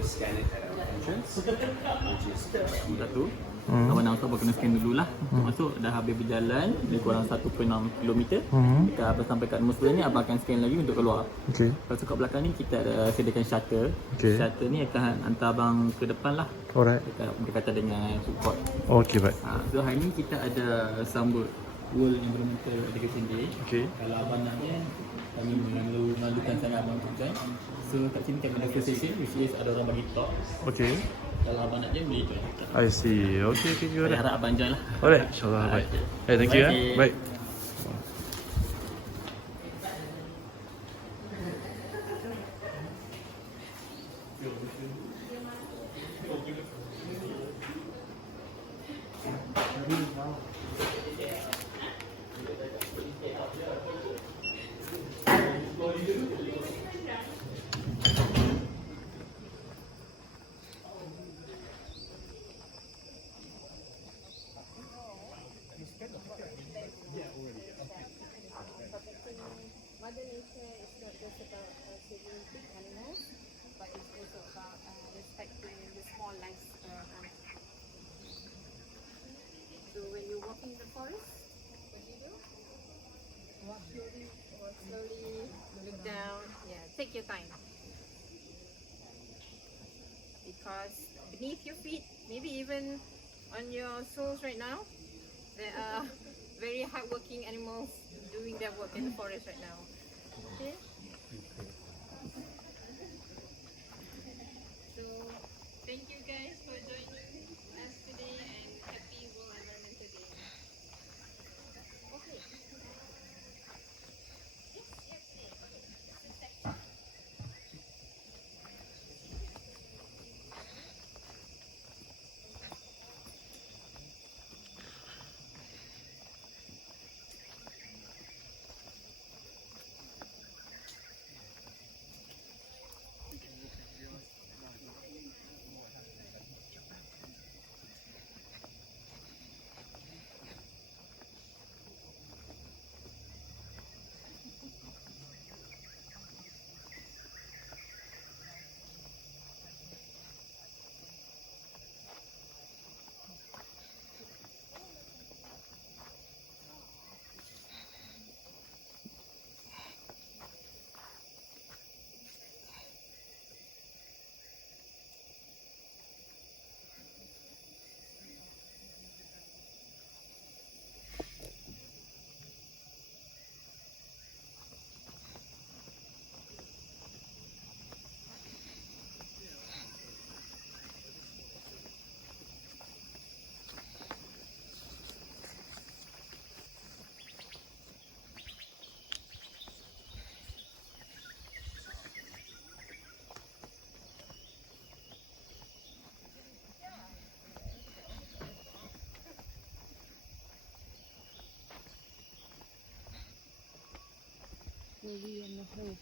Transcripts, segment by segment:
just scan it at our entrance, which is Satu. Kawan nak masuk kena scan dulu lah. Masuk dah habis berjalan lebih kurang 1.6 km. Dekat abang sampai kat Muslim ni abang akan scan lagi untuk keluar. Okey. Lepas tu kat belakang ni kita ada sediakan shuttle. Okey. Shuttle ni akan hantar abang ke depan lah. Alright. Dekat berkaitan dengan support. Okey, baik. So hari ni kita ada sambut World Environmental Education Day. Okey. Kalau abang naknya, kami malukan sangat abang untuk join. So kat sini kami ada first session which is ada orang bagi talk. Okey. Kalau abang nak join boleh join. I see. Okey, good. Saya harap abang join lah. Alright, insyaAllah. Baik. Okay. Hey, thank you. Okay. Baik. Mother Nature is not just about saving big animals, but it's also about respecting the small lives around us. So when you're walking in the forest, what do? Walk slowly, look down. Yeah, take your time. Because beneath your feet, maybe even on your soles right now, there are very hardworking animals doing their work in the forest right now. Okay? So, thank you guys for joining us today and happy World Environmental Day. Okay. Maybe in the hood.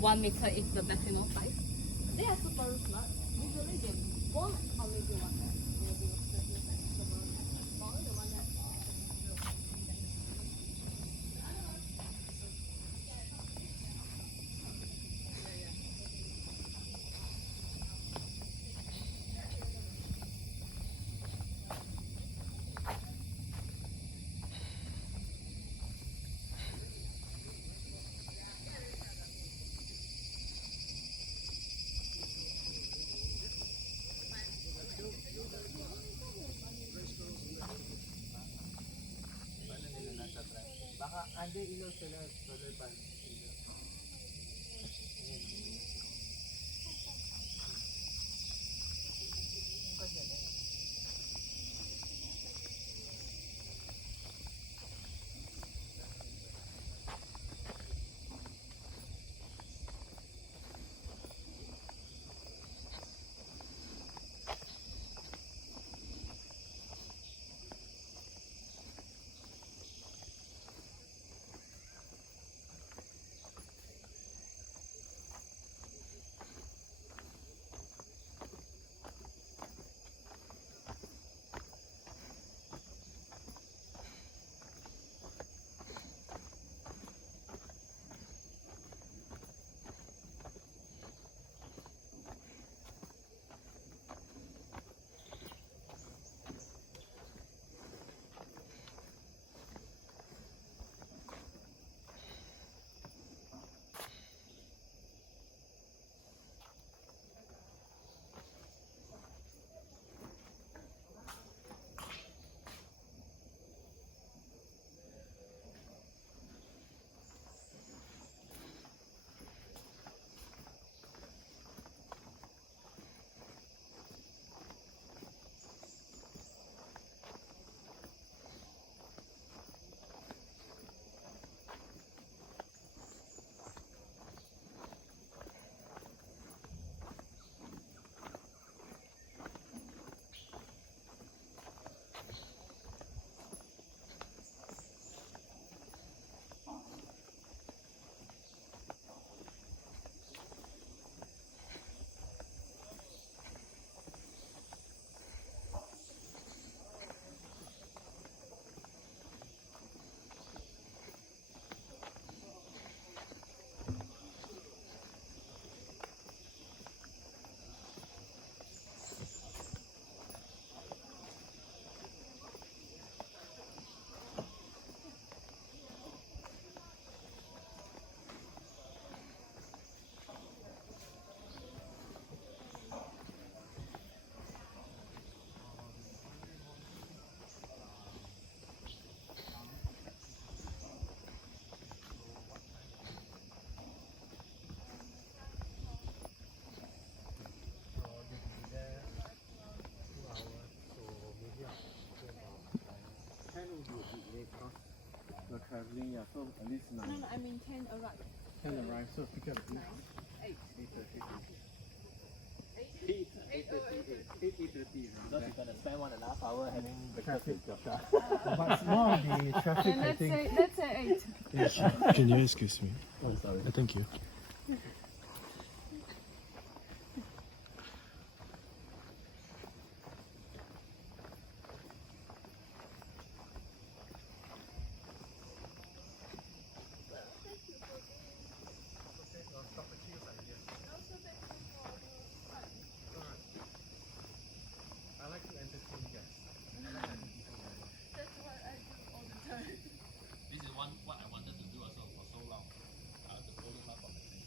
1 meter is the maximum size. They are super smart. Usually they won't only do one that. They do certain size. Smaller, the one that. Baka ada ilaw sila solar pan. You're traveling, yeah, so at least 9. No, I mean 10 arrive. 10 arrive, so pick up at 9. 8. 8:30. Because you're gonna spend 1.5 hours having breakfast Traffic. with your car. But more of the traffic, And I let's think. say 8. Can you excuse me? Oh, sorry. Thank you. I like to entertain guests. That's what I do all the time. This is what I wanted to do also for so long. To follow up on the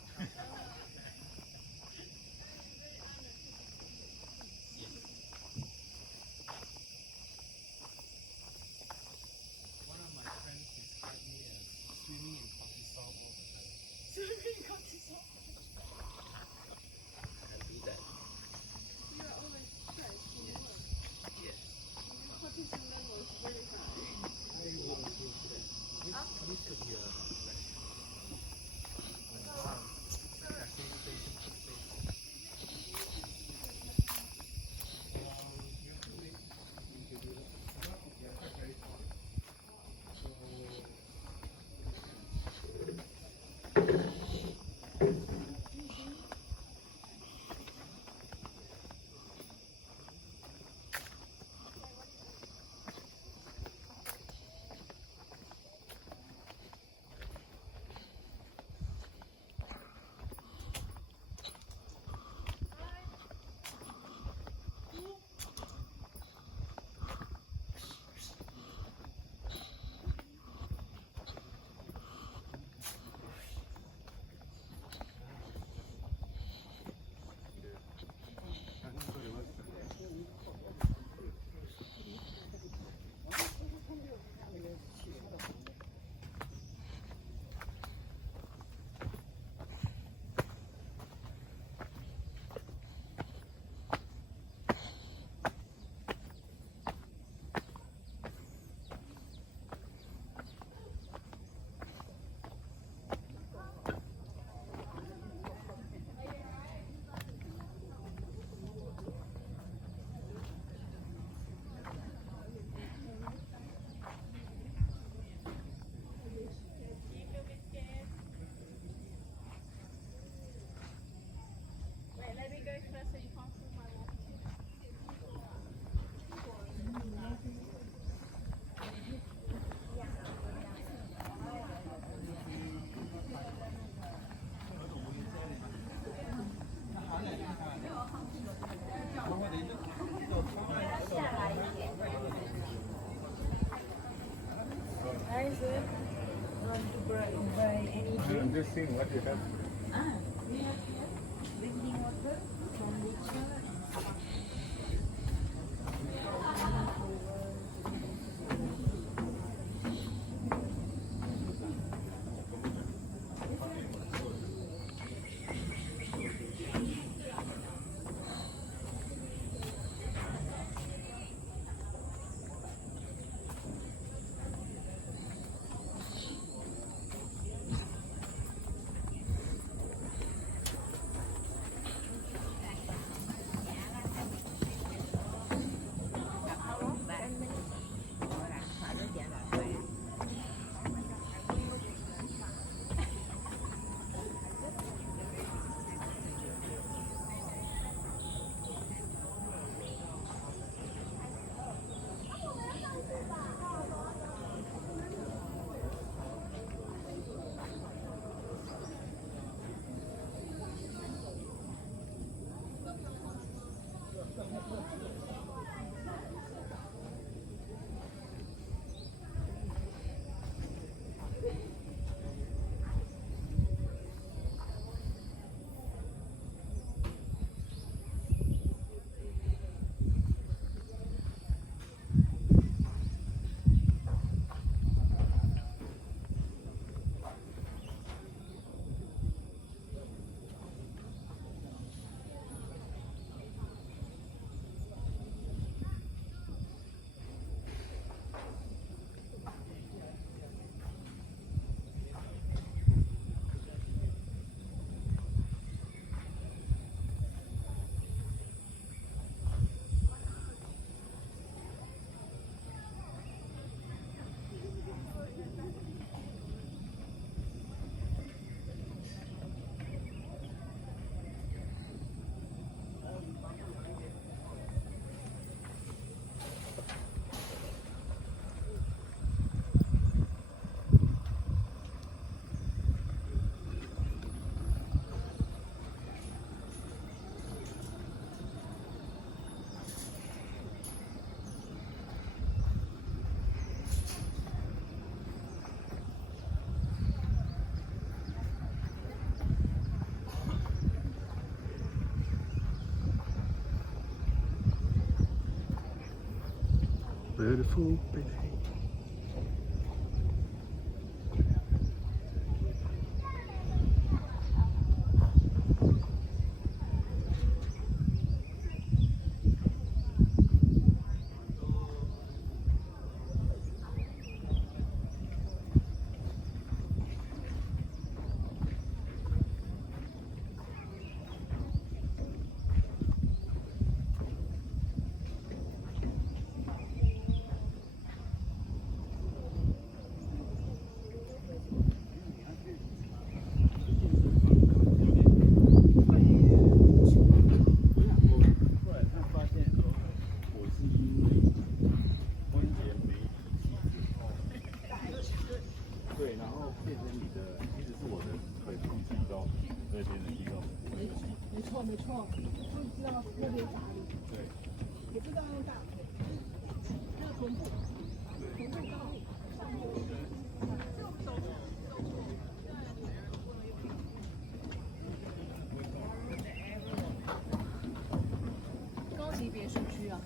person to buy any drink. I'm just seeing what you have. We have here drinking water, kombucha, and spa. Beautiful bay. 没错，就知道那边打理，对，也知道用大腿，还有臀部，臀部高，高级别墅区啊。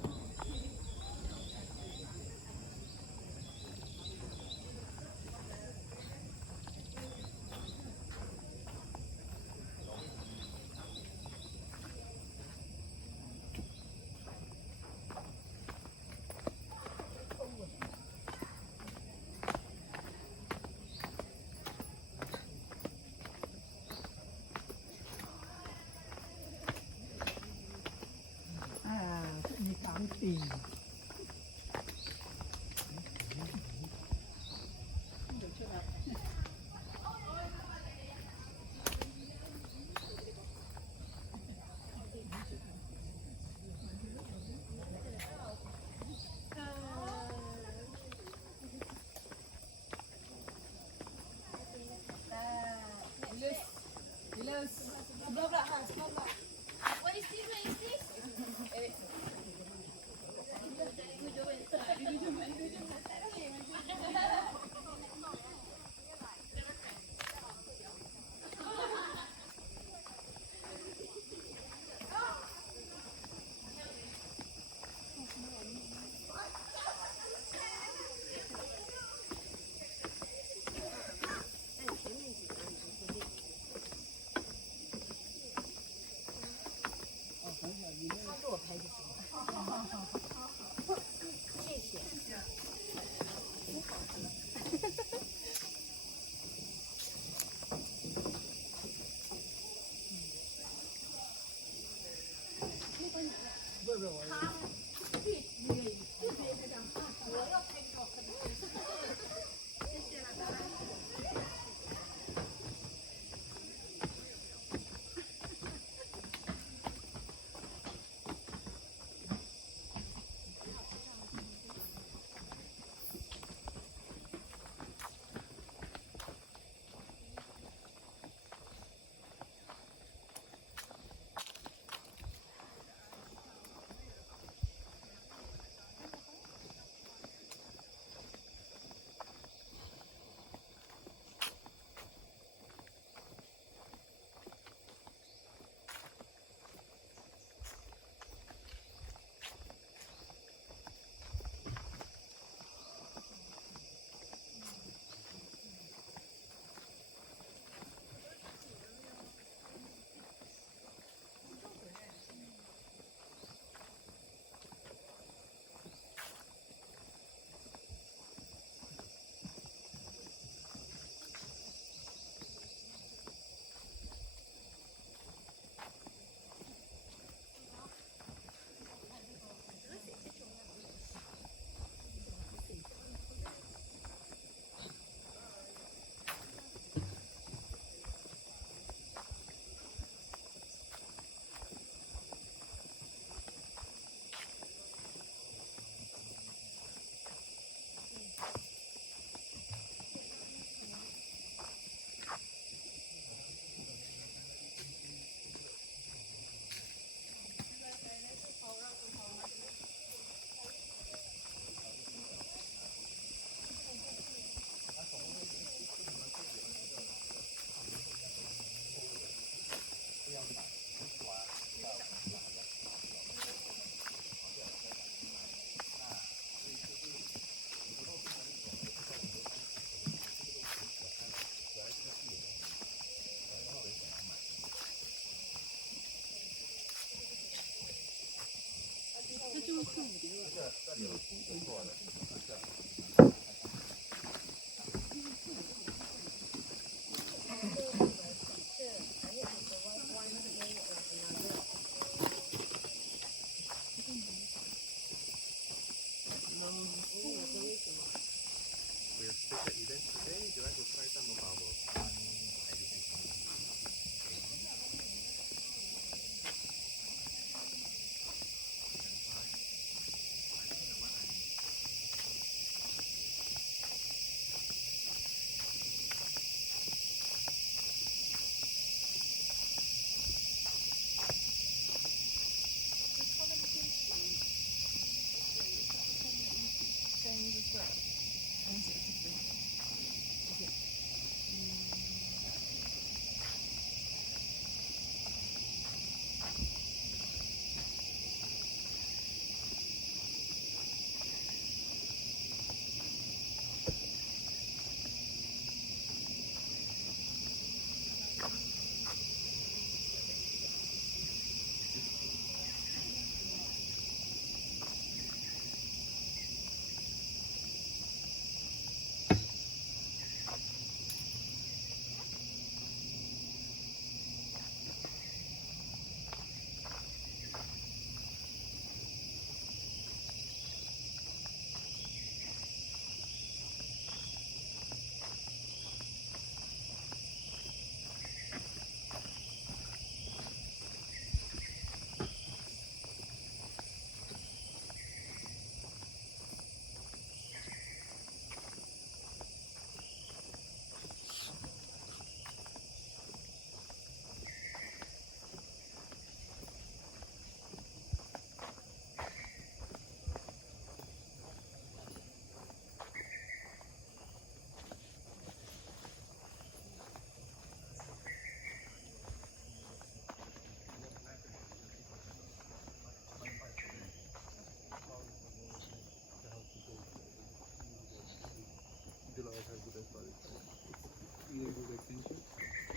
Either do the extension